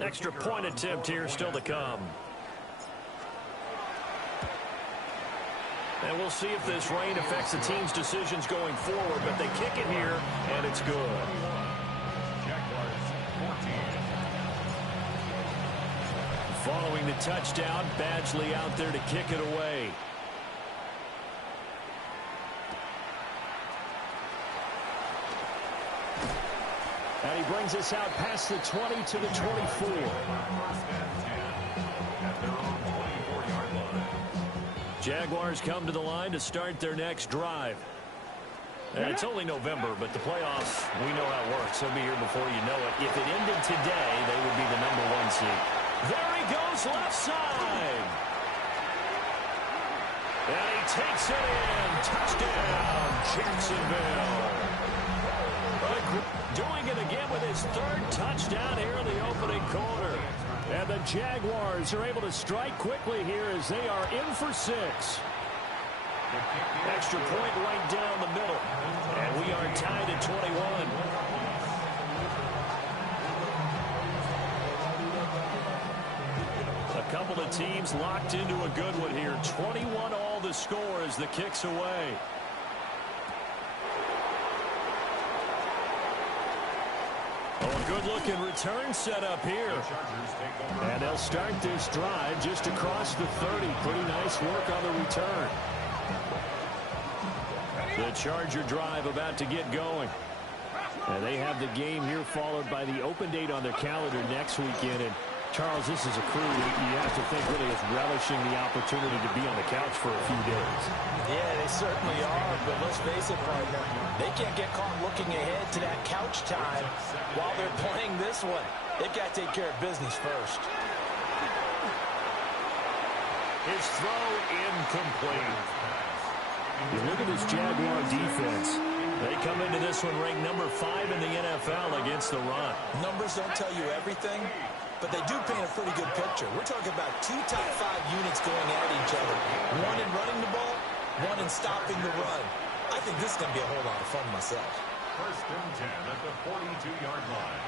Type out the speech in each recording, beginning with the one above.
Extra point attempt here still to come. And we'll see if this rain affects the team's decisions going forward, but they kick it here, and it's good. Following the touchdown, Badgley out there to kick it away. And he brings us out past the 20 to the 24. Jaguars come to the line to start their next drive. And it's only November, but the playoffs, we know how it works. They'll be here before you know it. If it ended today, they would be the #1 seed. There he goes, left side. And he takes it in. Touchdown, Jacksonville. Doing it again with his third touchdown here in the opening quarter. And the Jaguars are able to strike quickly here as they are in for 6. Extra point right down the middle. And we are tied at 21. A couple of teams locked into a good one here. 21 all the score as the kick's away. Oh, a good-looking return set up here. And they'll start this drive just across the 30. Pretty nice work on the return. The Charger drive about to get going. And they have the game here followed by the open date on their calendar next weekend. And Charles, this is a crew you have to think really is relishing the opportunity to be on the couch for a few days. Yeah, they certainly are, but let's face it, partner, they can't get caught looking ahead to that couch time while they're playing this one. They've got to take care of business first. His throw incomplete. You look at this Jaguar defense. They come into this one ranked #5 in the NFL against the run. Numbers don't tell you everything, but they do paint a pretty good picture. We're talking about 2 top 5 units going at each other. One in running the ball, one in stopping the run. I think this is going to be a whole lot of fun myself. 1st and 10 at the 42-yard line.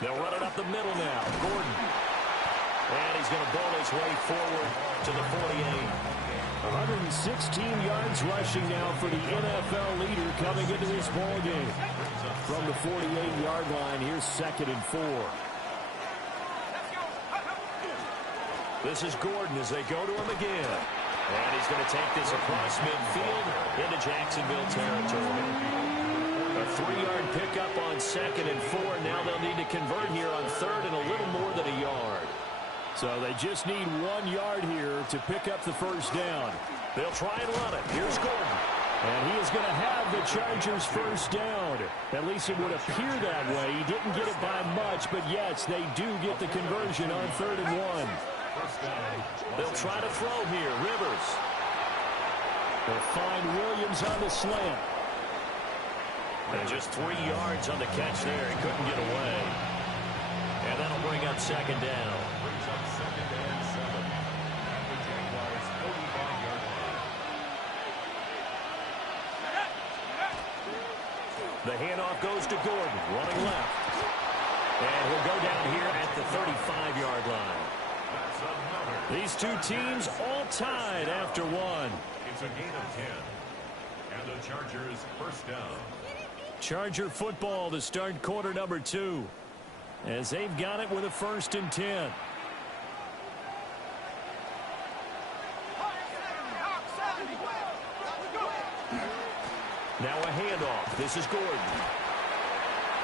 They'll run it up the middle now. Gordon. And he's going to ball his way forward to the 48. 116 yards rushing now for the NFL leader coming into this ball game. From the 48-yard line, here's 2nd and 4. This is Gordon as they go to him again. And he's going to take this across midfield into Jacksonville territory. A 3-yard pickup on 2nd and 4. Now they'll need to convert here on 3rd and a little more than a yard. So they just need 1 yard here to pick up the first down. They'll try and run it. Here's Gordon. And he is going to have the Chargers first down. At least it would appear that way. He didn't get it by much, but yes, they do get the conversion on 3rd and 1. They'll try to throw here. Rivers. They'll find Williams on the slant. And just 3 yards on the catch there. He couldn't get away. And that'll bring up 2nd down. The handoff goes to Gordon, running left. And he'll go down here at the 35-yard line. These two teams all tied after 1. It's a gain of 10. And the Chargers first down. Charger football to start quarter number 2. As they've got it with a 1st and 10. Now a handoff. This is Gordon.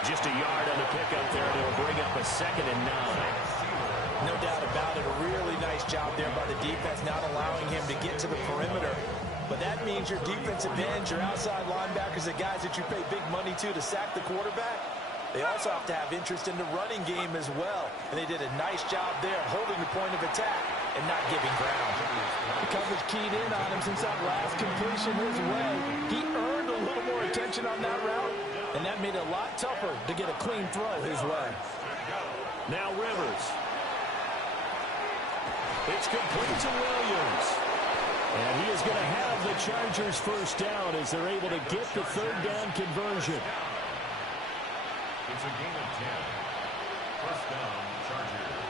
Just a yard on the pickup there, and it'll bring up a 2nd and 9. No doubt about it. A really nice job there by the defense, not allowing him to get to the perimeter. But that means your defensive ends, your outside linebackers, the guys that you pay big money to sack the quarterback, they also have to have interest in the running game as well. And they did a nice job there holding the point of attack and not giving ground. The coverage keyed in on him since that last completion his way. He earned a little more attention on that route, and that made it a lot tougher to get a clean throw his way. Now Rivers. It's complete to Williams. And he is going to have the Chargers first down as they're able to get the 3rd down conversion. It's a gain of 10. First down, Chargers.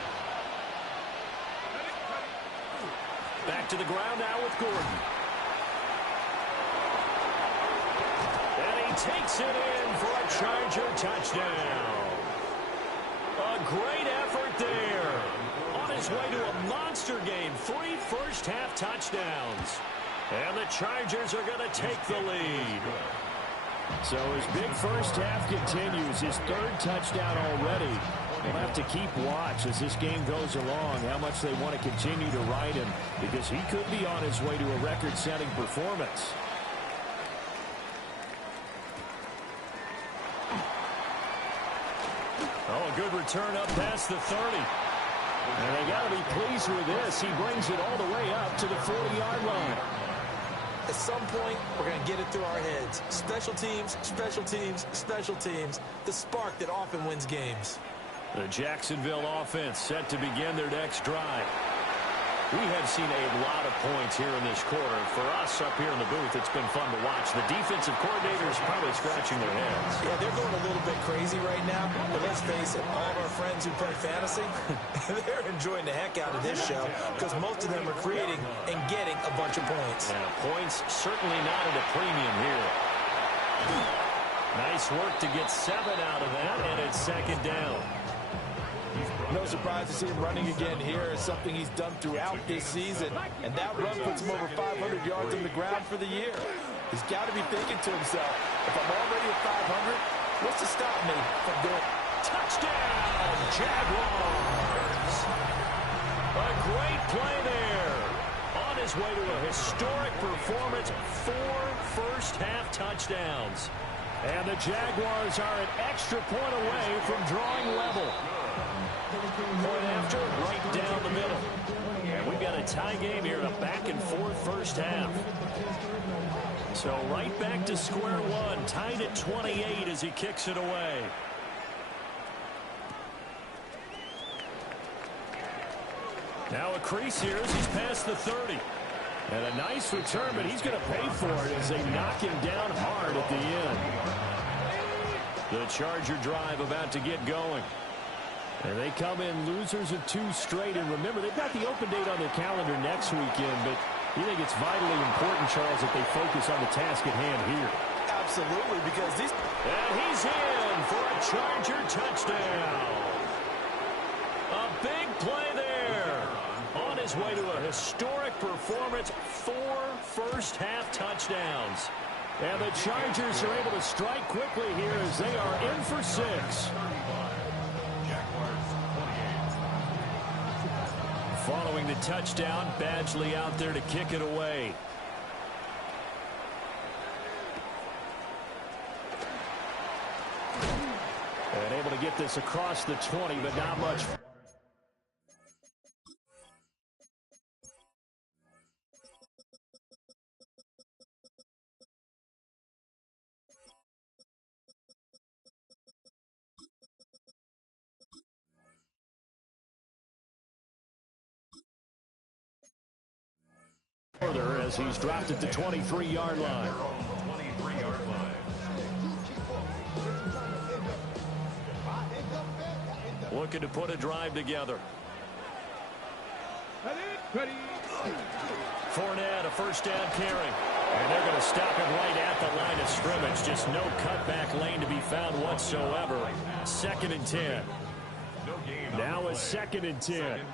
Back to the ground now with Gordon. And he takes it in for a Charger touchdown. A great effort there. On his way to a monster game. 3 first-half touchdowns. And the Chargers are going to take the lead. So his big first half continues. His 3rd touchdown already. We'll have to keep watch as this game goes along, how much they want to continue to ride him, because he could be on his way to a record-setting performance. Oh, a good return up past the 30. And they got to be pleased with this. He brings it all the way up to the 40-yard line. At some point, we're going to get it through our heads. Special teams, special teams, special teams. The spark that often wins games. The Jacksonville offense set to begin their next drive. We have seen a lot of points here in this quarter. For us up here in the booth, it's been fun to watch. The defensive coordinators probably scratching their heads. Yeah, they're going a little bit crazy right now. But let's face it, all of our friends who play fantasy, they're enjoying the heck out of this show because most of them are creating and getting a bunch of points. Yeah, points certainly not at a premium here. Nice work to get 7 out of that, and it's 2nd down. No surprise to see him running again here. It's something he's done throughout this season. And that run puts him over 500 yards on the ground for the year. He's got to be thinking to himself, if I'm already at 500, what's to stop me from going? Touchdown, Jaguars! A great play there. On his way to a historic performance, 4 first-half touchdowns. And the Jaguars are an extra point away from drawing level. Point after, right down the middle. And we've got a tie game here, a back-and-forth first half. So right back to square one, tied at 28 as he kicks it away. Now a crease here as he's past the 30. And a nice return, but he's going to pay for it as they knock him down hard at the end. The Charger drive about to get going. And they come in losers of 2 straight. And remember, they've got the open date on their calendar next weekend. But you think it's vitally important, Charles, that they focus on the task at hand here? Absolutely, because these... And he's in for a Charger touchdown. A big play there. On his way to a historic performance, 4 first-half touchdowns. And the Chargers are able to strike quickly here as they are in for 6. Following the touchdown, Badgley out there to kick it away. And able to get this across the 20, but not much. Further as he's dropped at the 23-yard line. 23-yard line. Looking to put a drive together. Fournette, a first down carry. And they're going to stop him right at the line of scrimmage. Just no cutback lane to be found whatsoever. 2nd and 10. Now a 2nd and 10.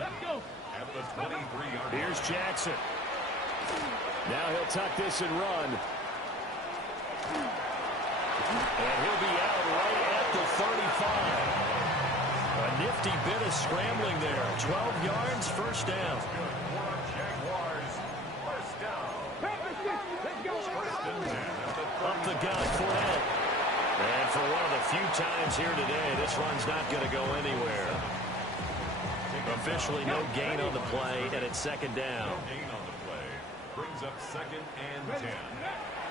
Let's go. At the 23-yard line. Here's Jackson. Now he'll tuck this and run. And he'll be out right at the 35. A nifty bit of scrambling there. 12 yards, first down. Jaguars, first down. Up the gut, Fournette. And for one of the few times here today, this run's not going to go anywhere. Officially no gain on the play, and it's 2nd down. No gain on the play. Brings up 2nd and 10.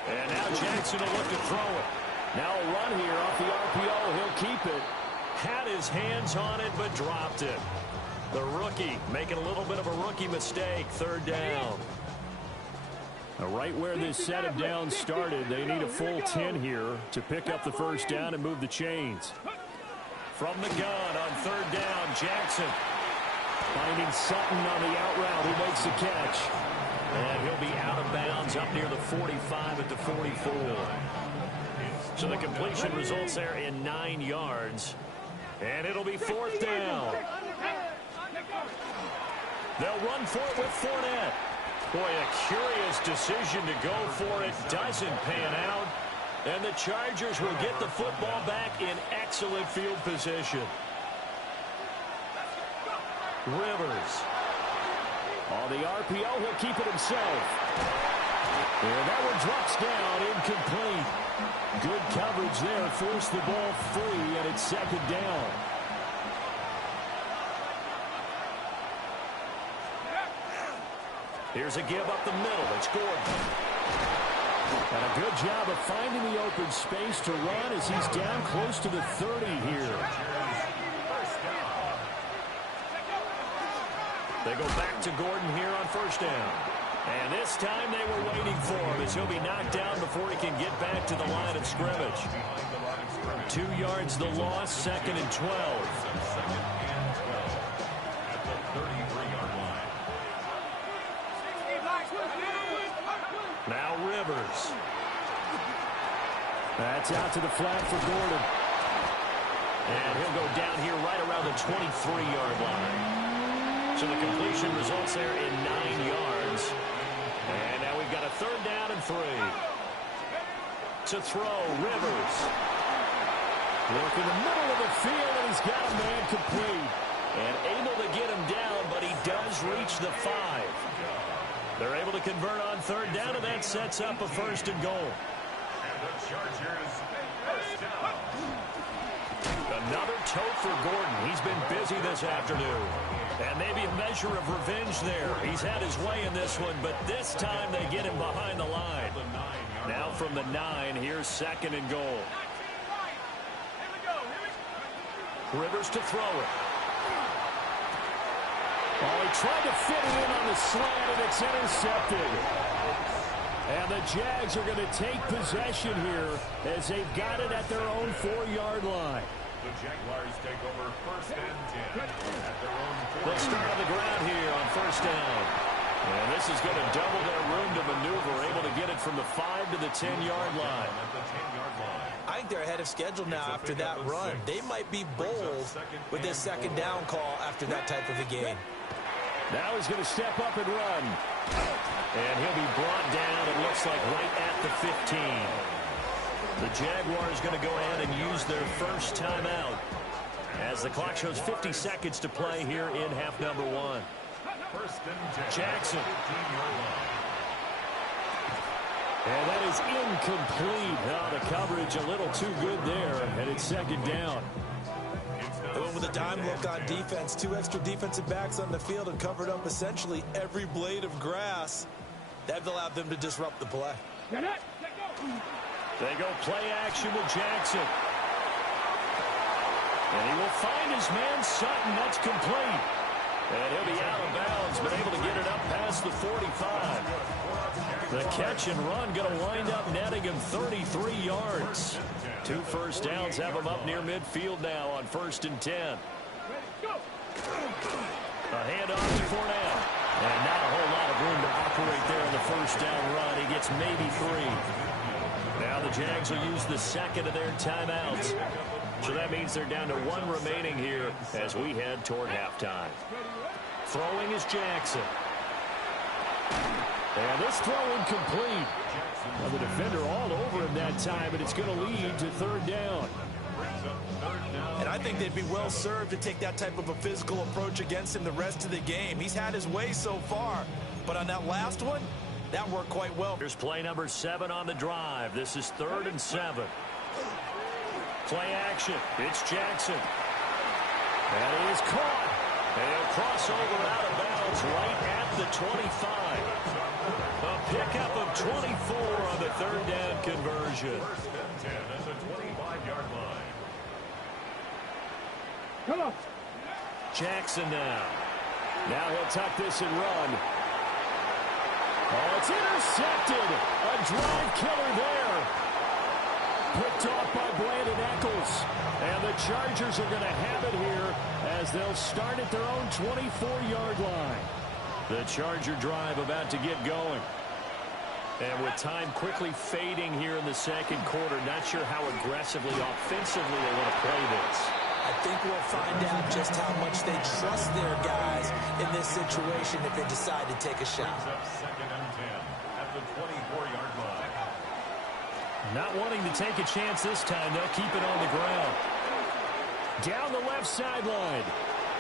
And now Jackson will look to throw it. Now a run here off the RPO. He'll keep it. Had his hands on it, but dropped it. The rookie making a little bit of a rookie mistake. 3rd down. Right where this set of downs started, they need a full 10 here to pick up the first down and move the chains. From the gun on third down, Jackson finding Sutton on the out route, who makes the catch. And he'll be out of bounds up near the 45 at the 44. So the completion results there in 9 yards. And it'll be fourth down. They'll run for it with Fournette. Boy, a curious decision to go for it. Doesn't pan out. And the Chargers will get the football back in excellent field position. Rivers. On the RPO, he'll keep it himself. And that one drops down, incomplete. Good coverage there, forced the ball free, and it's second down. Here's a give up the middle. It's Gordon. And a good job of finding the open space to run as he's down close to the 30 here. They go back to Gordon here on first down. And this time they were waiting for him as he'll be knocked down before he can get back to the line of scrimmage. 2 yards the loss, second and 12. Now Rivers. That's out to the flat for Gordon. And he'll go down here right around the 23-yard line. So the completion results there in 9 yards. And now we've got a third down and 3. To throw, Rivers. Look in the middle of the field, and he's got a man complete. And able to get him down, but he does reach the 5. They're able to convert on third down, and that sets up a first and goal. And the Chargers, first down. Another toe for Gordon. He's been busy this afternoon. And maybe a measure of revenge there. He's had his way in this one, but this time they get him behind the line. Now from the 9, here's second and goal. Rivers to throw it. Oh, he tried to fit it in on the slant, and it's intercepted. And the Jags are going to take possession here as they've got it at their own 4-yard line. The Jaguars take over first and 10 at their own 4. They'll start on the ground here on first down. And this is going to double their room to maneuver, able to get it from the 5 to the 10-yard line. At the 10-yard line. I think they're ahead of schedule now after that run. They might be bold with this second down call after that type of a game. Now he's going to step up and run. And he'll be brought down, it looks like, right at the 15. The Jaguars going to go ahead and use their first timeout as the clock shows 50 seconds to play here in half number 1. First and 10. Jackson. 15-yard line. And that is incomplete. Oh, the coverage a little too good there, and it's second down. With a dime look on defense, 2 extra defensive backs on the field and covered up essentially every blade of grass. That allowed them to disrupt the play. They go play action with Jackson. And he will find his man Sutton. That's complete. And he'll be out of bounds, but able to get it up past the 45. The catch and run going to wind up netting him 33 yards. 2 first downs have him up near midfield now on first and 10. A handoff to Fournette. And not a whole lot of room to operate there on the first down run. He gets maybe 3. Now the Jags will use the second of their timeouts. So that means they're down to 1 remaining here as we head toward halftime. Throwing is Jackson. And this throw incomplete. Well, the defender all over him that time, and it's going to lead to third down. And I think they'd be well served to take that type of a physical approach against him the rest of the game. He's had his way so far, but on that last one, that worked quite well. Here's play number 7 on the drive. This is 3rd and 7. Play action. It's Jackson. And he is caught. And he'll cross over out of bounds right at the 25. A pickup of 24 on the third down conversion. First and 10 at the 25-yard line. Come on. Jackson now. Now he'll tuck this and run. Oh, it's intercepted. A drive killer there. Picked off by Brandon Eccles. And the Chargers are going to have it here as they'll start at their own 24-yard line. The Charger drive about to get going. And with time quickly fading here in the second quarter, not sure how aggressively, offensively they want to play this. I think we'll find out just how much they trust their guys in this situation if they decide to take a shot. Second and 10 at the 24-yard line. Not wanting to take a chance this time. They'll keep it on the ground. Down the left sideline.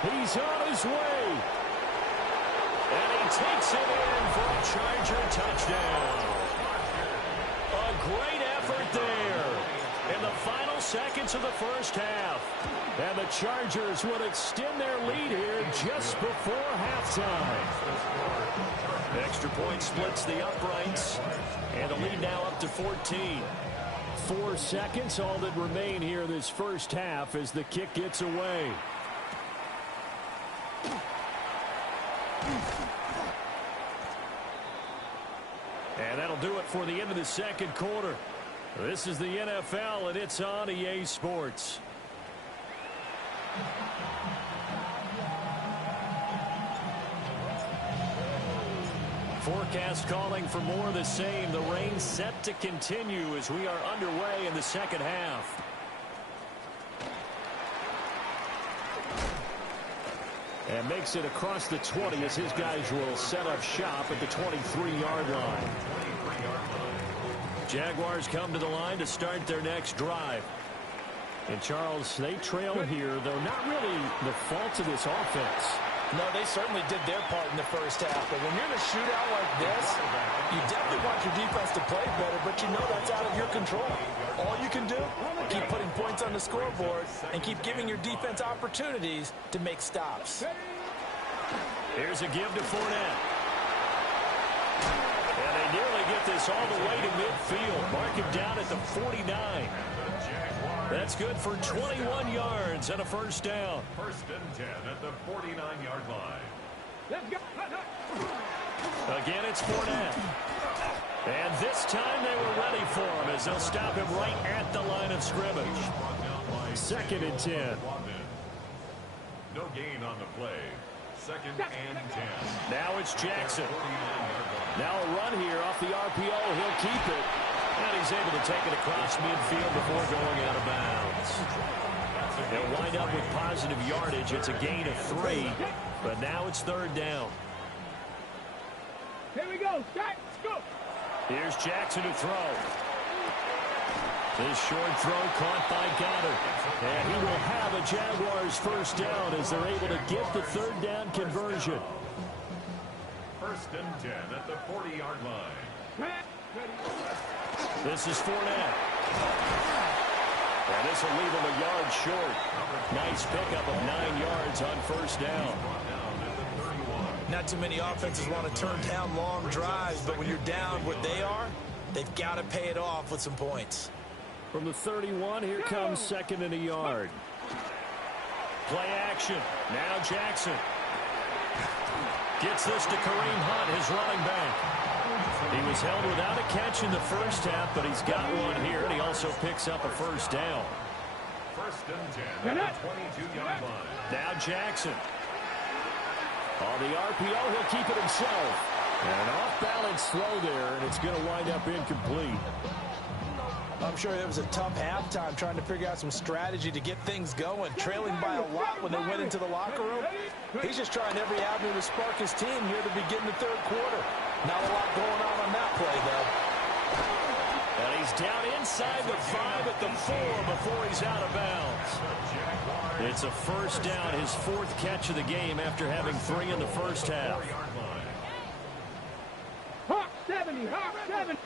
He's on his way. And he takes it in for a Charger touchdown. A great effort there in the final seconds of the first half. And the Chargers would extend their lead here just before halftime. Extra point splits the uprights. And the lead now up to 14. 4 seconds, all that remain here this first half as the kick gets away. And that'll do it for the end of the second quarter. This is the NFL, and it's on EA Sports. Forecast calling for more of the same. The rain set to continue as we are underway in the second half. And makes it across the 20 as his guys will set up shop at the 23-yard line. Jaguars come to the line to start their next drive. And, Charles, they trail here, though not really the fault of this offense. No, they certainly did their part in the first half. But when you're in a shootout like this, you definitely want your defense to play better, but you know that's out of your control. All you can do, keep putting points on the scoreboard and keep giving your defense opportunities to make stops. Here's a give to Fournette. And they nearly get this all the way to midfield. Mark him down at the 49. That's good for 21 yards and a first down. First and 10 at the 49-yard line. Let's go. Again, it's Fournette. And this time they were ready for him as they'll stop him right at the line of scrimmage. Second and 10. No gain on the play. Second and 10. Now it's Jackson. Now a run here off the RPO. He'll keep it. And he's able to take it across midfield before going out of bounds. They'll wind up with positive yardage. It's a gain of 3, but now it's third down. Here we go. Let's go. Here's Jackson to throw. This short throw caught by Kaden. And he will have a Jaguars first down as they're able to get the third down conversion. First and 10 at the 40-yard line. This is Fournette. And this will leave him a yard short. Nice pickup of 9 yards on first down. Not too many offenses want to turn down long drives, but when you're down what they are, they've got to pay it off with some points. From the 31, here comes second and a yard. Play action. Now Jackson. Gets this to Kareem Hunt, his running back. He was held without a catch in the first half, but he's got one here, and he also picks up a first down. First and 10 at the 22-yard line. Now Jackson. On the RPO, he'll keep it himself. And an off-balance throw there, and it's going to wind up incomplete. I'm sure it was a tough halftime trying to figure out some strategy to get things going, trailing by a lot when they went into the locker room. He's just trying every avenue to spark his team here to begin the third quarter. Not a lot going on that play, though. And he's down inside the 5 at the 4 before he's out of bounds. It's a first down, his 4th catch of the game after having 3 in the first half. Hawk 70, Hawk 70.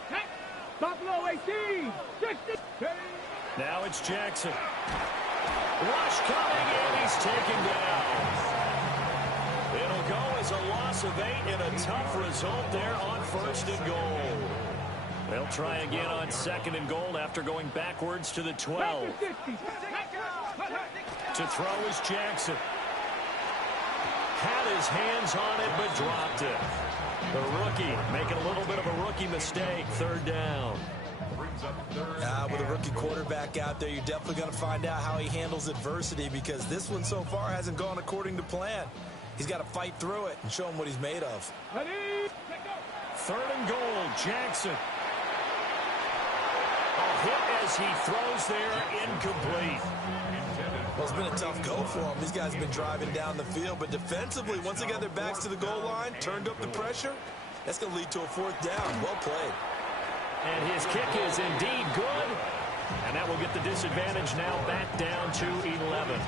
Buffalo 18, 60. Now it's Jackson. Rush coming in, he's taken down. It'll go as a loss of 8 and a tough result there on first and goal. They'll try again on second and goal after going backwards to the 12. To throw is Jackson. had his hands on it, but dropped it. The rookie making a little bit of a rookie mistake. Third down. With a rookie quarterback out there, you're definitely going to find out how he handles adversity, because this one so far hasn't gone according to plan. He's got to fight through it and show him what he's made of. Third and goal, Jackson. A hit as he throws there, incomplete. Well, it's been a tough go for him. These guys have been driving down the field, but defensively, once they got their backs to the goal line, turned up the pressure, that's going to lead to a fourth down. Well played. And his kick is indeed good. And that will get the disadvantage now back down to 11.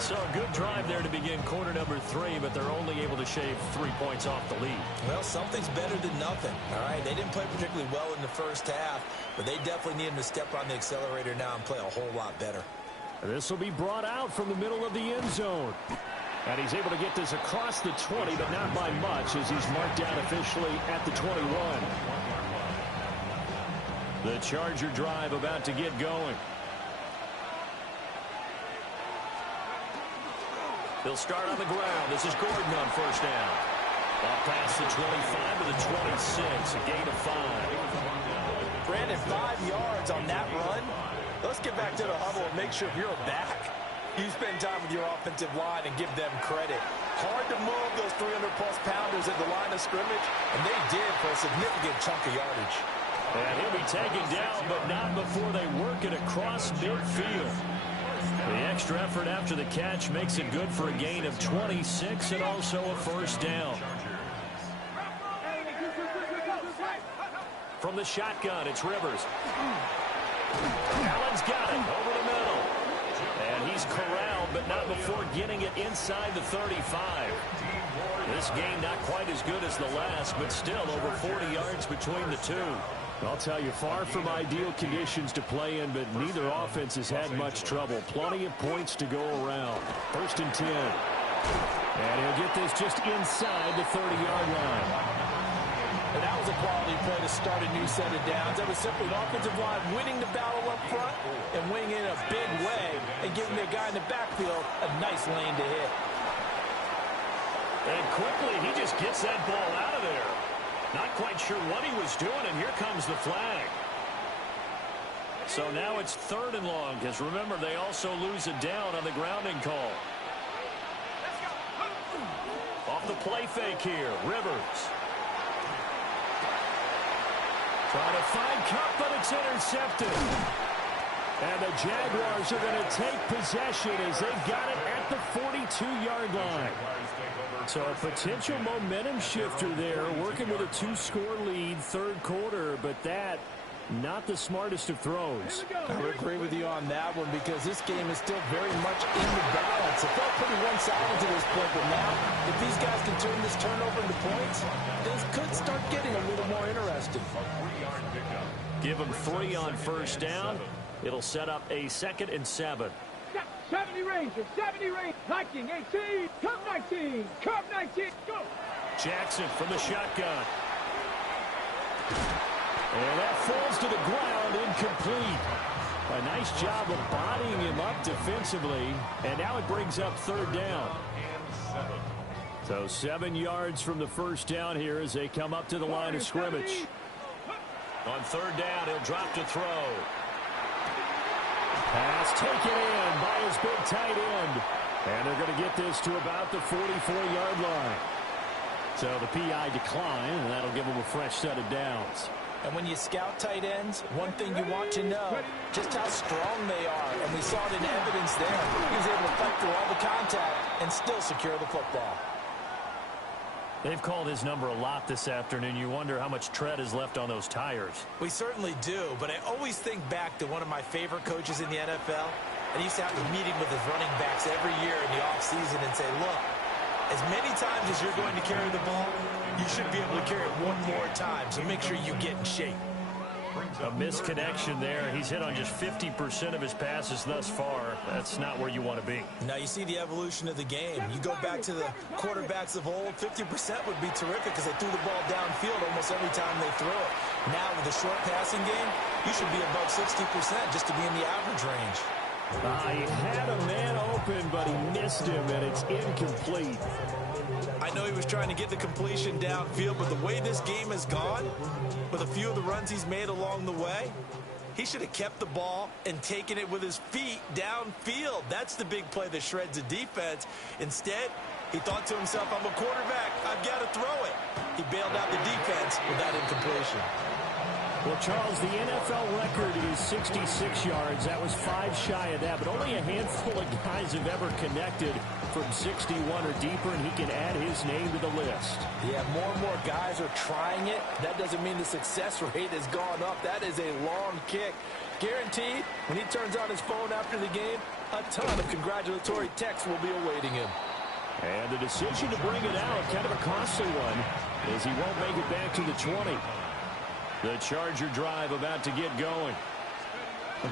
So a good drive there to begin quarter number 3, but they're only able to shave 3 points off the lead. Well, something's better than nothing, all right? They didn't play particularly well in the first half, but they definitely need him to step on the accelerator now and play a whole lot better. This will be brought out from the middle of the end zone. And he's able to get this across the 20, but not by much, as he's marked down officially at the 21. The Charger drive about to get going. He'll start on the ground. This is Gordon on first down. Off past the 25 to the 26, a gain of 5. Brandon, 5 yards on that run. Let's get back to the huddle and make sure you're back. You spend time with your offensive line and give them credit. Hard to move those 300-plus pounders at the line of scrimmage, and they did for a significant chunk of yardage. And he'll be taken down, but not before they work it across midfield. The extra effort after the catch makes it good for a gain of 26 and also a first down. From the shotgun, it's Rivers. Allen's got it over the middle. And he's corralled, but not before getting it inside the 35. This game not quite as good as the last, but still over 40 yards between the two. I'll tell you, far from ideal conditions to play in, but neither offense has had much trouble. Plenty of points to go around. First and 10. And he'll get this just inside the 30-yard line. And that was a quality play to start a new set of downs. That was simply an offensive line winning the battle up front and winning in a big way and giving their guy in the backfield a nice lane to hit. And quickly, he just gets that ball out of there. Not quite sure what he was doing, and here comes the flag. So now it's third and long, because remember, they also lose a down on the grounding call. Off the play fake here, Rivers. Trying to find Cup, but it's intercepted. And the Jaguars are going to take possession as they've got it at the 42-yard line. So a potential momentum shifter there, working with a 2-score lead, third quarter, but that, not the smartest of throws. I would agree with you on that one, because this game is still very much in the balance. It felt pretty one-sided to this point, but now, if these guys can turn this turnover into points, things could start getting a little more interesting. Give them 3 on first down. It'll set up a 2nd and 7. 70 Rangers, 70 Rangers, 19, 18, come 19, come 19, go! Jackson from the shotgun. And that falls to the ground, incomplete. A nice job of bodying him up defensively, and now it brings up third down. So 7 yards from the first down here as they come up to the line of scrimmage. On third down, he'll drop to throw. Pass taken in by his big tight end. And they're going to get this to about the 44-yard line. So the PI decline, and that'll give them a fresh set of downs. And when you scout tight ends, one thing you want to know, just how strong they are. And we saw it in evidence there. He was able to fight through all the contact and still secure the football. They've called his number a lot this afternoon. You wonder how much tread is left on those tires. We certainly do, but I always think back to one of my favorite coaches in the NFL. And he used to have a meeting with his running backs every year in the offseason and say, look, as many times as you're going to carry the ball, you should be able to carry it one more time, so make sure you get in shape. A misconnection there. He's hit on just 50% of his passes thus far. That's not where you want to be. Now you see the evolution of the game. You go back to the quarterbacks of old, 50% would be terrific because they threw the ball downfield almost every time they threw it. Now with the short passing game, you should be above 60% just to be in the average range. He had a man open, but he missed him, and it's incomplete. I know he was trying to get the completion downfield, but the way this game has gone, with a few of the runs he's made along the way, he should have kept the ball and taken it with his feet downfield. That's the big play that shreds the defense. Instead, he thought to himself, I'm a quarterback, I've got to throw it. He bailed out the defense with that incompletion. Well, Charles, the NFL record is 66 yards. That was 5 shy of that, but only a handful of guys have ever connected from 61 or deeper, and he can add his name to the list. Yeah, more and more guys are trying it. That doesn't mean the success rate has gone up. That is a long kick. Guaranteed, when he turns on his phone after the game, a ton of congratulatory texts will be awaiting him. And the decision to bring it out, kind of a costly one, as he won't make it back to the 20. The Charger drive about to get going.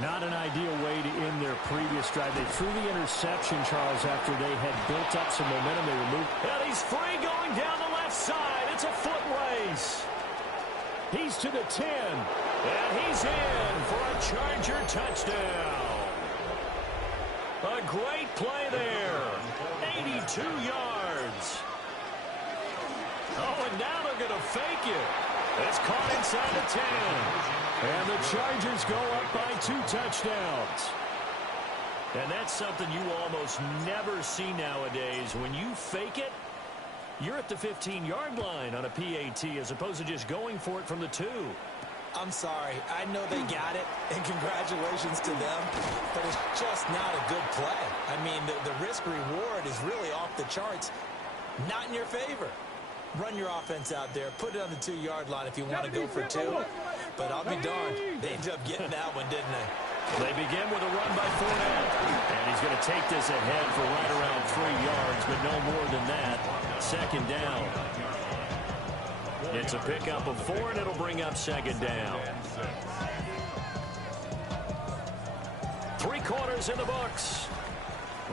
Not an ideal way to end their previous drive. They threw the interception, Charles, after they had built up some momentum. They were moving. And he's free going down the left side. It's a foot race. He's to the 10. And he's in for a Charger touchdown. A great play there. 82 yards. Oh, and now they're going to fake it. It's caught inside the 10. And the Chargers go up by 2 touchdowns. And that's something you almost never see nowadays. When you fake it, you're at the 15-yard line on a PAT as opposed to just going for it from the 2. I'm sorry. I know they got it, and congratulations to them, but it's just not a good play. I mean, the risk-reward is really off the charts, not in your favor. Run your offense out there. Put it on the 2-yard line if you want to go for 2. But I'll be darned. They ended up getting that one, didn't they? They begin with a run by Fournette. And he's going to take this ahead for right around 3 yards, but no more than that. Second down. It's a pickup of 4, and it'll bring up second down. 3 quarters in the books.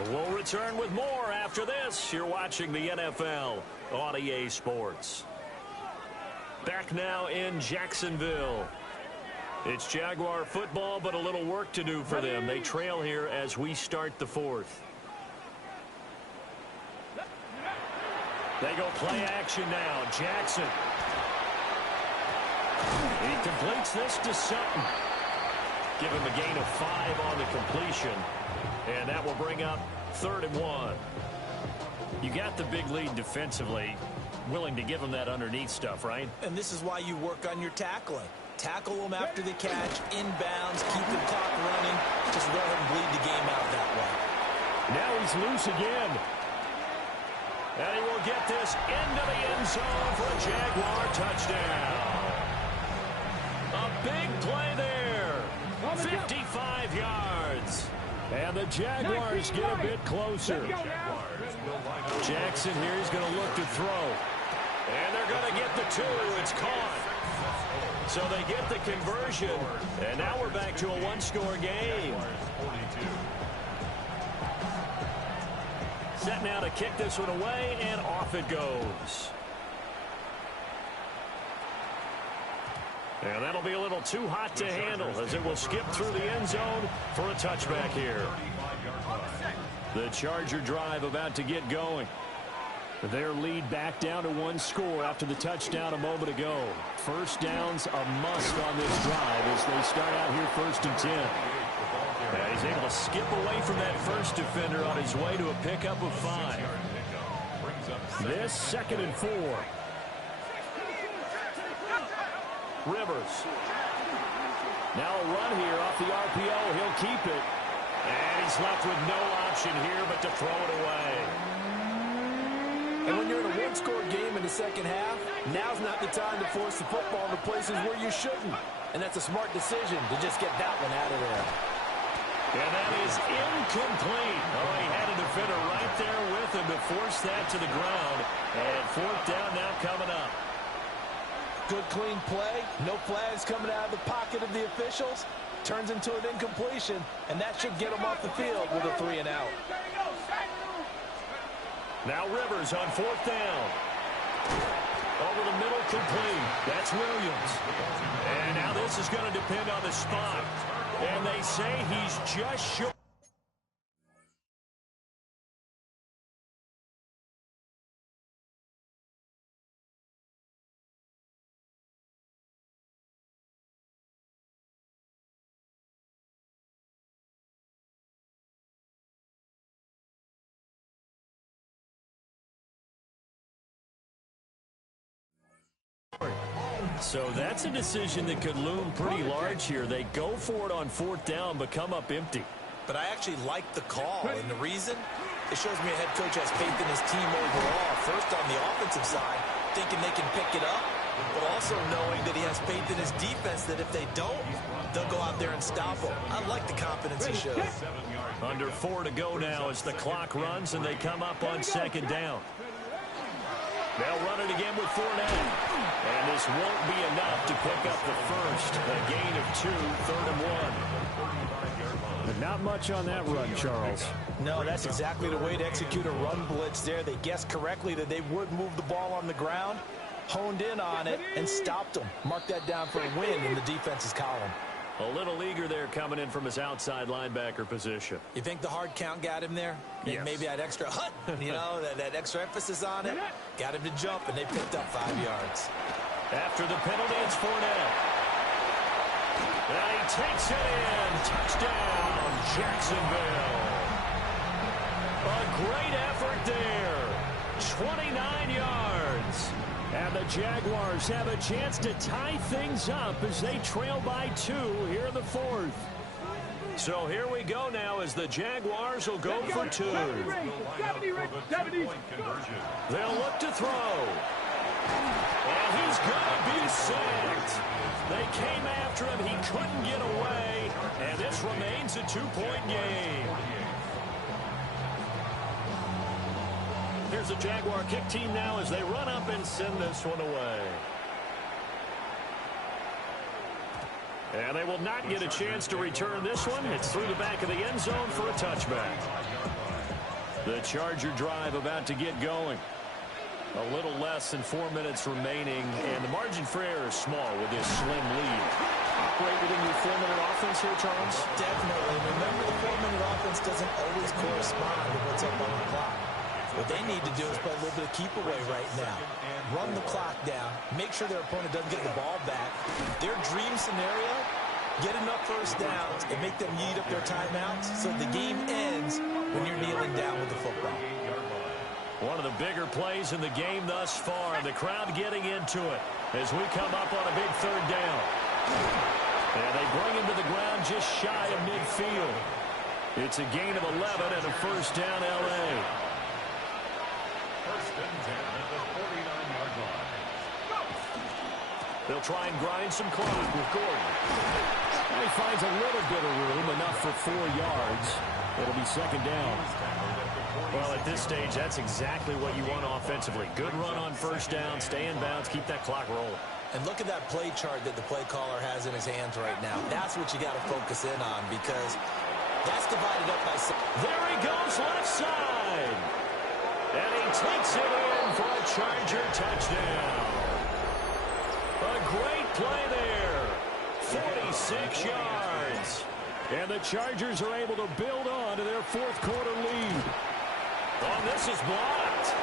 We'll return with more after this. You're watching the NFL on EA Sports. Back now in Jacksonville. It's Jaguar football, but a little work to do for them. They trail here as we start the 4th. They go play action now. Jackson. He completes this to Sutton. Give him a gain of 5 on the completion. And that will bring up 3rd and 1. You got the big lead defensively. Willing to give them that underneath stuff, right? And this is why you work on your tackling. Tackle them after the catch, inbounds, keep the clock running. Just let him bleed the game out that way. Now he's loose again. And he will get this into the end zone for a Jaguar touchdown. A big play there. 55 yards. And the Jaguars get a bit closer. Jackson here is going to look to throw. And they're going to get the 2. It's caught. So they get the conversion. And now we're back to a 1-score game. Set now to kick this one away, and off it goes. And that'll be a little too hot to handle as it will skip through the end zone for a touchback here. The Charger drive about to get going. Their lead back down to 1 score after the touchdown a moment ago. First down's a must on this drive as they start out here 1st and 10. And he's able to skip away from that first defender on his way to a pickup of 5. This 2nd and 4. Rivers. Now a run here off the RPO. He'll keep it. And he's left with no option here but to throw it away. And when you're in a 1-score game in the second half, now's not the time to force the football to places where you shouldn't. And that's a smart decision to just get that one out of there. And that is incomplete. Oh, he had a defender right there with him to force that to the ground. And 4th down now coming up. Good, clean play. No flags coming out of the pocket of the officials. Turns into an incompletion, and that should get him off the field with a 3 and out. Now Rivers on 4th down. Over the middle, complete. That's Williams. And now this is going to depend on the spot. And they say he's just short. So that's a decision that could loom pretty large here. They go for it on 4th down, but come up empty. But I actually like the call, and the reason? It shows me a head coach has faith in his team overall. First on the offensive side, thinking they can pick it up, but also knowing that he has faith in his defense that if they don't, they'll go out there and stop them. I like the confidence he shows. Under 4 to go now as the clock runs and they come up on 2nd down. They'll run it again with Fournette. And this won't be enough to pick up the first. A gain of 2, 3rd and 1. But not much on that run, Charles. No, that's exactly the way to execute a run blitz there. They guessed correctly that they would move the ball on the ground, honed in on it, and stopped them. Mark that down for a win in the defense's column. A little eager there coming in from his outside linebacker position. You think the hard count got him there? Yes. Maybe that extra hut, that extra emphasis on it, got him to jump, and they picked up 5 yards. After the penalty, it's Fournette. And he takes it in. Touchdown, Jacksonville. A great effort there. 29 yards. And the Jaguars have a chance to tie things up as they trail by 2 here in the 4th. So here we go now as the Jaguars will go for 2. They'll look to throw. And he's going to be sacked. They came after him. He couldn't get away. And this remains a 2-point game. Here's the Jaguar kick team now as they run up and send this one away. And they will not get a chance to return this one. It's through the back of the end zone for a touchback. The Charger drive about to get going. A little less than 4 minutes remaining, and the margin for error is small with this slim lead. Operate within your 4-minute offense here, Charles? Definitely. Remember, the 4-minute offense doesn't always correspond to what's up on the clock. What they need to do is play a little bit of keep away right now. Run the clock down. Make sure their opponent doesn't get the ball back. Their dream scenario, get enough first downs and make them eat up their timeouts so the game ends when you're kneeling down with the football. One of the bigger plays in the game thus far. The crowd getting into it as we come up on a big 3rd down. And they bring him to the ground just shy of midfield. It's a gain of 11 and a first down L.A. First and 10 at the 49-yard line. They'll try and grind some clock with Gordon. And he finds a little bit of room, enough for 4 yards. It'll be 2nd down. Well, at this stage, that's exactly what you want offensively. Good run on first down, stay in bounds, keep that clock rolling. And look at that play chart that the play caller has in his hands right now. That's what you got to focus in on because that's divided up by... There he goes, left side. And he takes it in for a Charger touchdown. A great play there. 46 yards. And the Chargers are able to build on to their 4th quarter lead. Oh, this is blocked.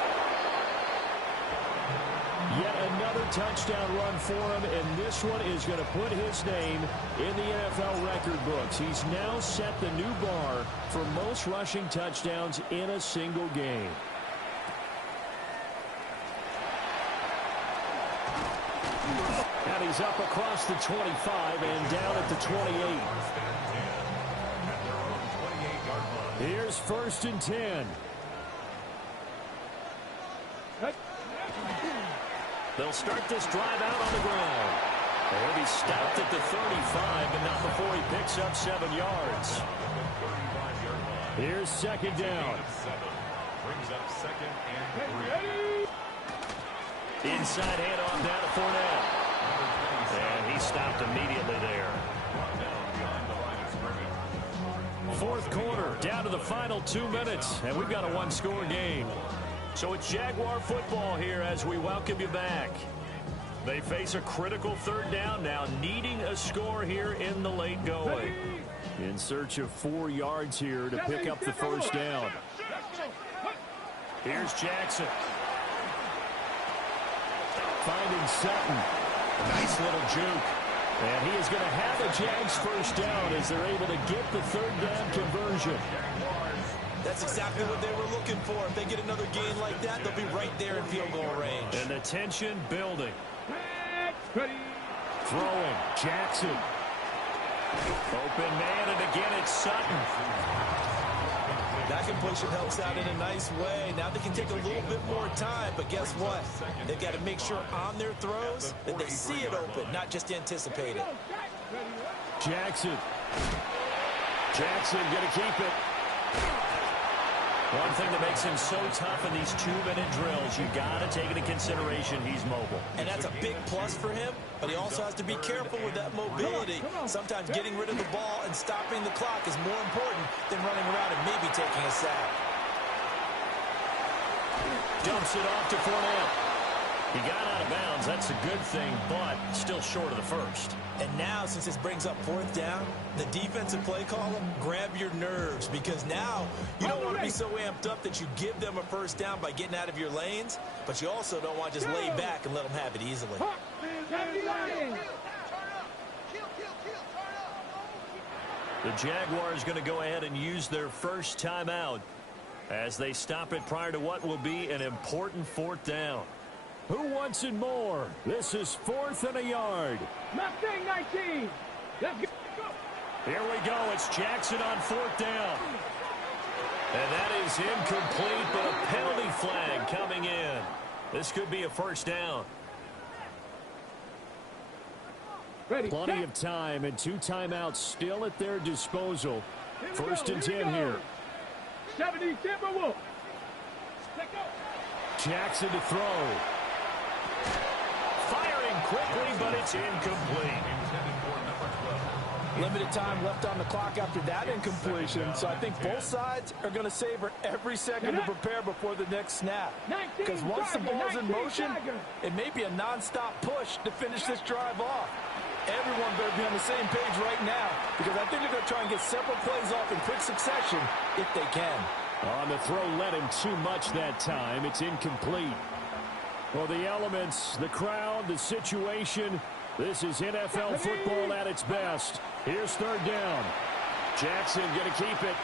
Yet another touchdown run for him, and this one is going to put his name in the NFL record books. He's now set the new bar for most rushing touchdowns in a single game. And he's up across the 25 and down at the 28. Here's 1st and 10. They'll start this drive out on the ground. He'll be stopped at the 35, but not before he picks up 7 yards. Here's 2nd down. Brings up 2nd and 3. Inside handoff down to Fournette. And he stopped immediately there. 4th quarter, down to the final 2 minutes, and we've got a 1-score game. So it's Jaguar football here as we welcome you back. They face a critical 3rd down now, needing a score here in the late going. In search of 4 yards here to pick up the first down. Here's Jackson. Finding Sutton. Nice little juke. And he is going to have the Jags first down as they're able to get the 3rd down conversion. That's exactly what they were looking for. If they get another gain like that, they'll be right there in field goal range. And the tension building. Ready. throwing. Jackson. Open man, and again it's Sutton. That completion helps out in a nice way. Now they can take a little bit more time, but guess what? They've got to make sure on their throws that they see it open, not just anticipate it. Jackson. Jackson going to keep it. One thing that makes him so tough in these 2-minute drills, you got to take into consideration he's mobile. And that's a big plus for him, but he also has to be careful with that mobility. Sometimes getting rid of the ball and stopping the clock is more important than running around and maybe taking a sack. Dumps it off to Fournette. He got out of bounds. That's a good thing, but still short of the first. And now, since this brings up 4th down, the defensive play caller, grab your nerves, because now you don't want to be so amped up that you give them a 1st down by getting out of your lanes, but you also don't want to just lay back and let them have it easily. The Jaguars going to go ahead and use their first timeout as they stop it prior to what will be an important 4th down. Who wants it more? This is 4th and a yard. Mustang 19. Let's go. Here we go. It's Jackson on 4th down. And that is incomplete, but a penalty flag coming in. This could be a 1st down. Ready, Plenty of time and 2 timeouts still at their disposal. 1st and 10 here. 70 Timberwolves. Jackson to throw. Firing quickly, but it's incomplete. Limited time left on the clock after that incompletion, so I think both sides are going to savor every second to prepare before the next snap. Because once the ball's in motion, it may be a nonstop push to finish this drive off. Everyone better be on the same page right now, because I think they're going to try and get several plays off in quick succession if they can. On the throw, led him too much that time. It's incomplete. Well, the elements, the crowd, the situation, this is NFL football at its best. Here's 3rd down. Jackson going to keep it.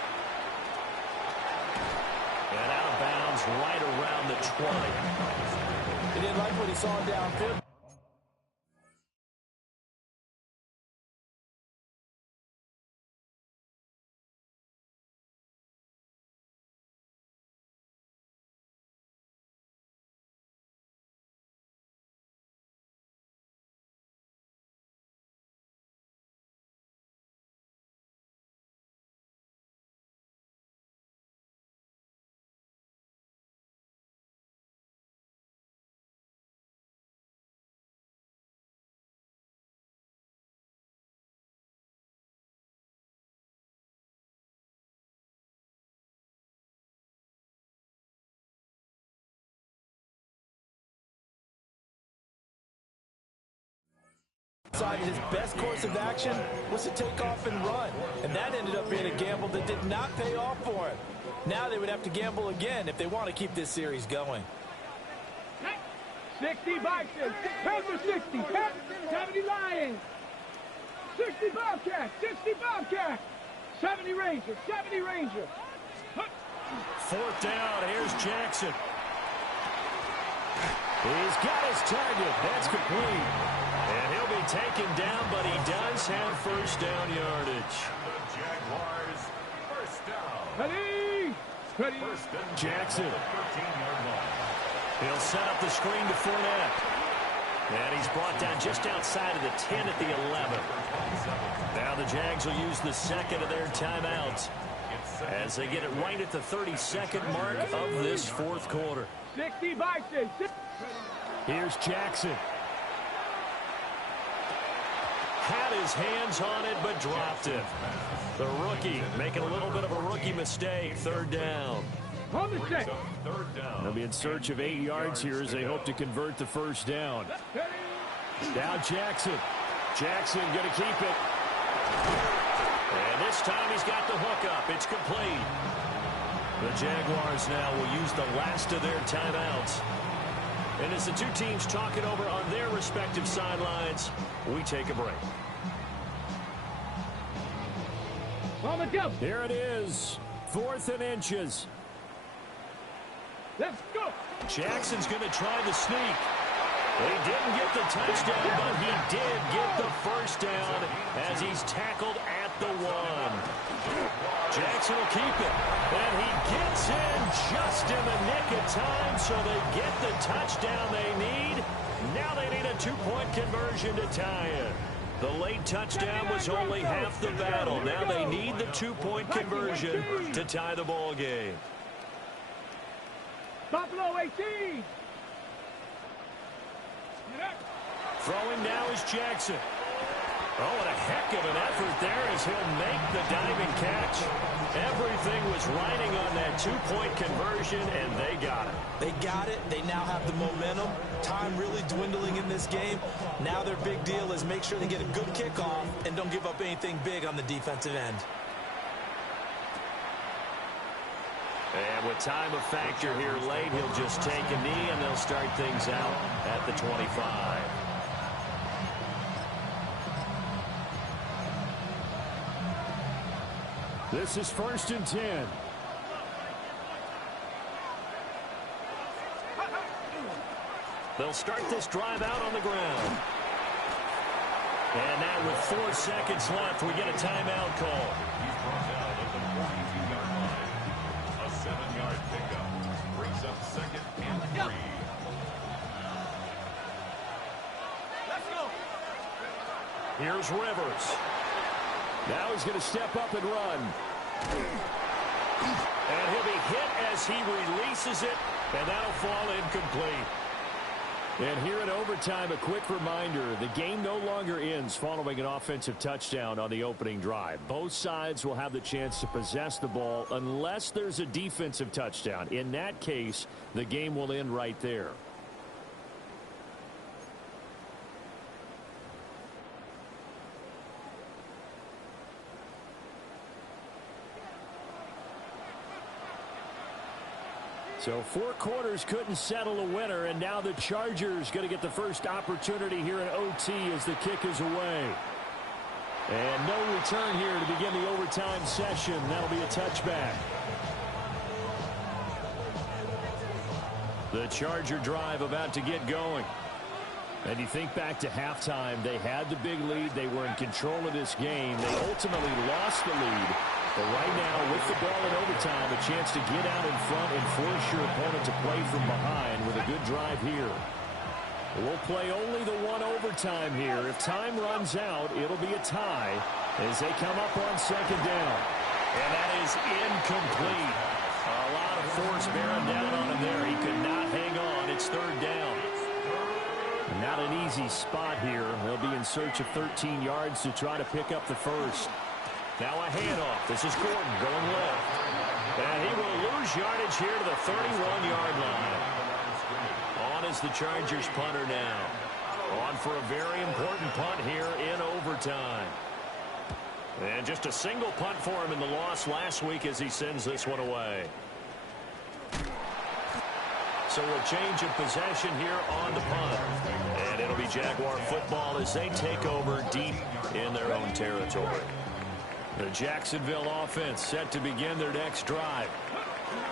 And out of bounds right around the 20. He didn't like what he saw downfield. Decided his best course of action was to take off and run, and that ended up being a gamble that did not pay off for him. Now they would have to gamble again if they want to keep this series going. 60 Bison, Panther 60, 70 Lions, 60 Bobcats, 60 Bobcats, 70 Rangers, 70 Rangers. 4th down, here's Jackson. He's got his target. That's complete. And he'll be taken down, but he does have 1st down yardage. The Jaguars, 1st down. Ready? Ready. Jackson. 13-yard line. He'll set up the screen to Fournette. And he's brought down just outside of the 10 at the 11. Now the Jags will use the 2nd of their timeouts as they get it right at the 32nd mark of this 4th quarter. 60 Bison. Here's Jackson. Had his hands on it, but dropped it. The rookie making a little bit of a rookie mistake. 3rd down. On the set. 3rd down. They'll be in search of 8 yards here as they hope to convert the 1st down. Now Jackson. Jackson going to keep it. And this time he's got the hook up. It's complete. The Jaguars now will use the last of their timeouts. And as the 2 teams talk it over on their respective sidelines, we take a break. On the jump. Here it is. 4th and inches. Let's go. Jackson's going to try the sneak. He didn't get the touchdown, but he did get the first down as he's tackled at the 1. Jackson will keep it, and he gets in just in the nick of time, so they get the touchdown they need. Now they need a 2-point conversion to tie it. The late touchdown was only half the battle. Now they need the 2-point conversion to tie the ball game. Buffalo 18. Throwing now is Jackson. Oh, and a heck of an effort there as he'll make the diving catch. Everything was riding on that 2-point conversion, and they got it. They got it. They now have the momentum. Time really dwindling in this game. Now their big deal is make sure they get a good kickoff and don't give up anything big on the defensive end. And with time a factor here late, he'll just take a knee, and they'll start things out at the 25. This is 1st and 10. They'll start this drive out on the ground. And now with 4 seconds left, we get a timeout call. He's brought down at the 42-yard line. A 7-yard pickup brings up 2nd and 3. Let's go. Here's Rivers. Now he's going to step up and run. And he'll be hit as he releases it, and that'll fall incomplete. And here in overtime, a quick reminder, the game no longer ends following an offensive touchdown on the opening drive. Both sides will have the chance to possess the ball unless there's a defensive touchdown. In that case, the game will end right there. So 4 quarters couldn't settle a winner, and now the Chargers going to get the first opportunity here in OT as the kick is away. And no return here to begin the overtime session. That'll be a touchback. The Charger drive about to get going. And you think back to halftime, they had the big lead. They were in control of this game. They ultimately lost the lead. But right now, with the ball in overtime, a chance to get out in front and force your opponent to play from behind with a good drive here. We'll play only the 1 overtime here. If time runs out, it'll be a tie as they come up on 2nd down. And that is incomplete. A lot of force bearing down on him there. He could not hang on. It's 3rd down. Not an easy spot here. They'll be in search of 13 yards to try to pick up the first. Now a handoff. This is Gordon going left. And he will lose yardage here to the 31-yard line. On is the Chargers punter now. On for a very important punt here in overtime. And just a single punt for him in the loss last week as he sends this one away. So a change of possession here on the punt. And it'll be Jaguar football as they take over deep in their own territory. The Jacksonville offense set to begin their next drive.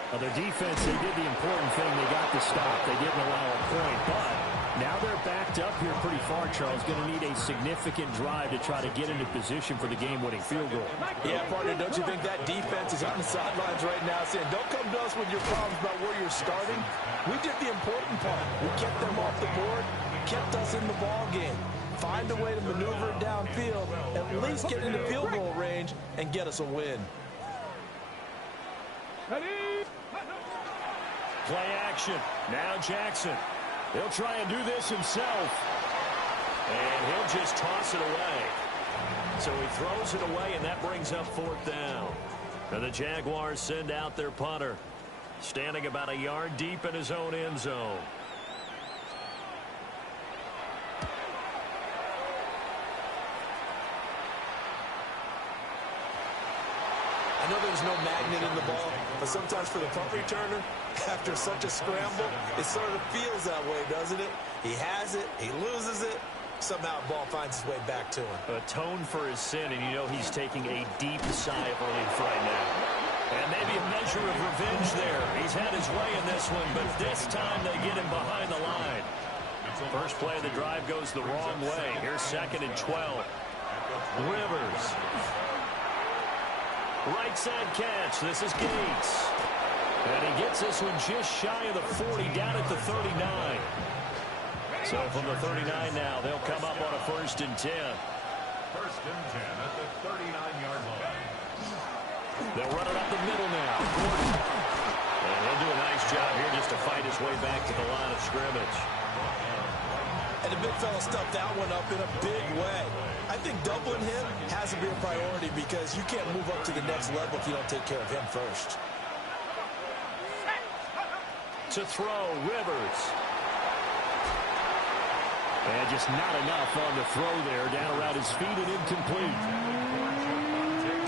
Well, their defense, they did the important thing. They got the stop. They didn't allow a point, but now they're backed up here pretty far, Charles. Going to need a significant drive to try to get into position for the game-winning field goal. Yeah, partner, don't you think that defense is on the sidelines right now saying, don't come to us with your problems about where you're starting. We did the important part. We kept them off the board, kept us in the ball game. Find a way to maneuver it downfield, at least get into field goal range, and get us a win. Play action. Now Jackson. He'll try and do this himself. And he'll just toss it away. So he throws it away, and that brings up 4th down. And the Jaguars send out their punter, standing about a yard deep in his own end zone. I know there's no magnet in the ball, but sometimes for the punt returner, after such a scramble, it sort of feels that way, doesn't it? He has it, he loses it, somehow the ball finds its way back to him. Atone for his sin, and you know he's taking a deep sigh of relief right now. And maybe a measure of revenge there. He's had his way in this one, but this time they get him behind the line. First play of the drive goes the wrong way. Here's 2nd and 12. Rivers. Right side catch. This is Gates. And he gets this one just shy of the 40, down at the 39. So from the 39 now, they'll come up on a 1st and 10. 1st and 10 at the 39-yard line. They'll run it up the middle now. Gordon. And he'll do a nice job here just to fight his way back to the line of scrimmage. And the big fella stuffed that one up in a big way. I think doubling him has to be a priority because you can't move up to the next level if you don't take care of him first. To throw, Rivers. And just not enough on the throw there. Down around his feet and incomplete.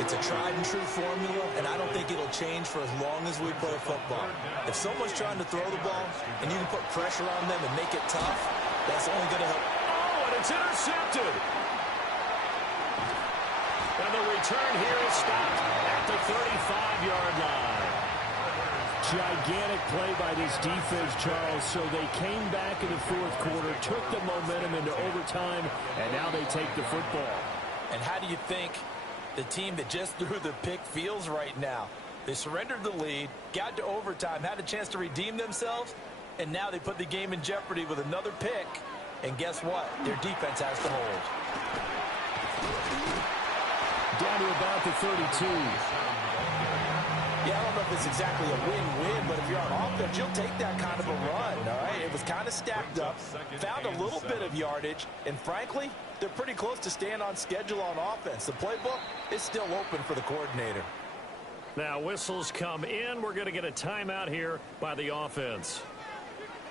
It's a tried-and-true formula, and I don't think it'll change for as long as we play football. If someone's trying to throw the ball and you can put pressure on them and make it tough, that's only going to help. Oh, and it's intercepted. And the return here is stopped at the 35-yard line. Gigantic play by this defense, Charles. So they came back in the 4th quarter, took the momentum into overtime, and now they take the football. And how do you think the team that just threw the pick feels right now? They surrendered the lead, got to overtime, had a chance to redeem themselves, and now they put the game in jeopardy with another pick. And guess what? Their defense has to hold. Down to about the 32. Yeah, I don't know if it's exactly a win-win, but if you're on offense, you'll take that kind of a run, all right? It was kind of stacked up, found a little bit of yardage, and frankly, they're pretty close to staying on schedule on offense. The playbook is still open for the coordinator. Now whistles come in. We're going to get a timeout here by the offense.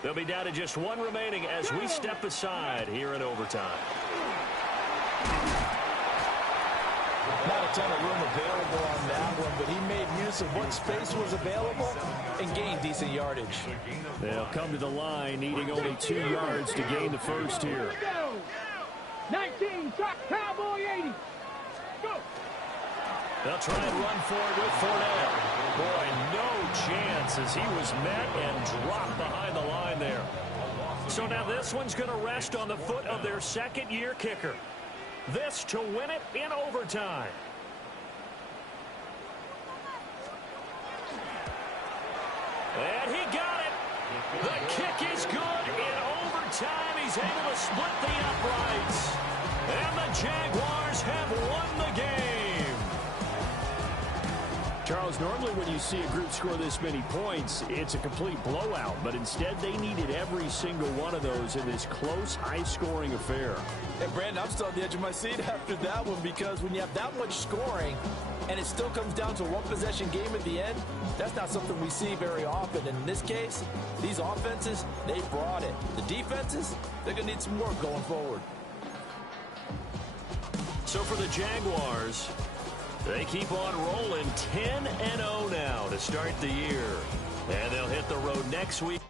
They'll be down to just one remaining as we step aside here in overtime. Not a ton of room available on that one, but he made use of what space was available and gained decent yardage. They'll come to the line needing only 2 yards to gain the first here. 19, Cowboy 80. Go. They'll try and run for it with Fournette. Boy, no chance as he was met and dropped behind the line there. So now this one's going to rest on the foot of their 2nd-year kicker. This to win it in overtime. And he got it. The kick is good in overtime. He's able to split the uprights. And the Jaguars have won the game. Charles, normally when you see a group score this many points, it's a complete blowout. But instead, they needed every single one of those in this close, high-scoring affair. And, Brandon, I'm still on the edge of my seat after that one because when you have that much scoring and it still comes down to a one-possession game at the end, that's not something we see very often. And in this case, these offenses, they brought it. The defenses, they're going to need some work going forward. So for the Jaguars, they keep on rolling 10-0 now to start the year. And they'll hit the road next week.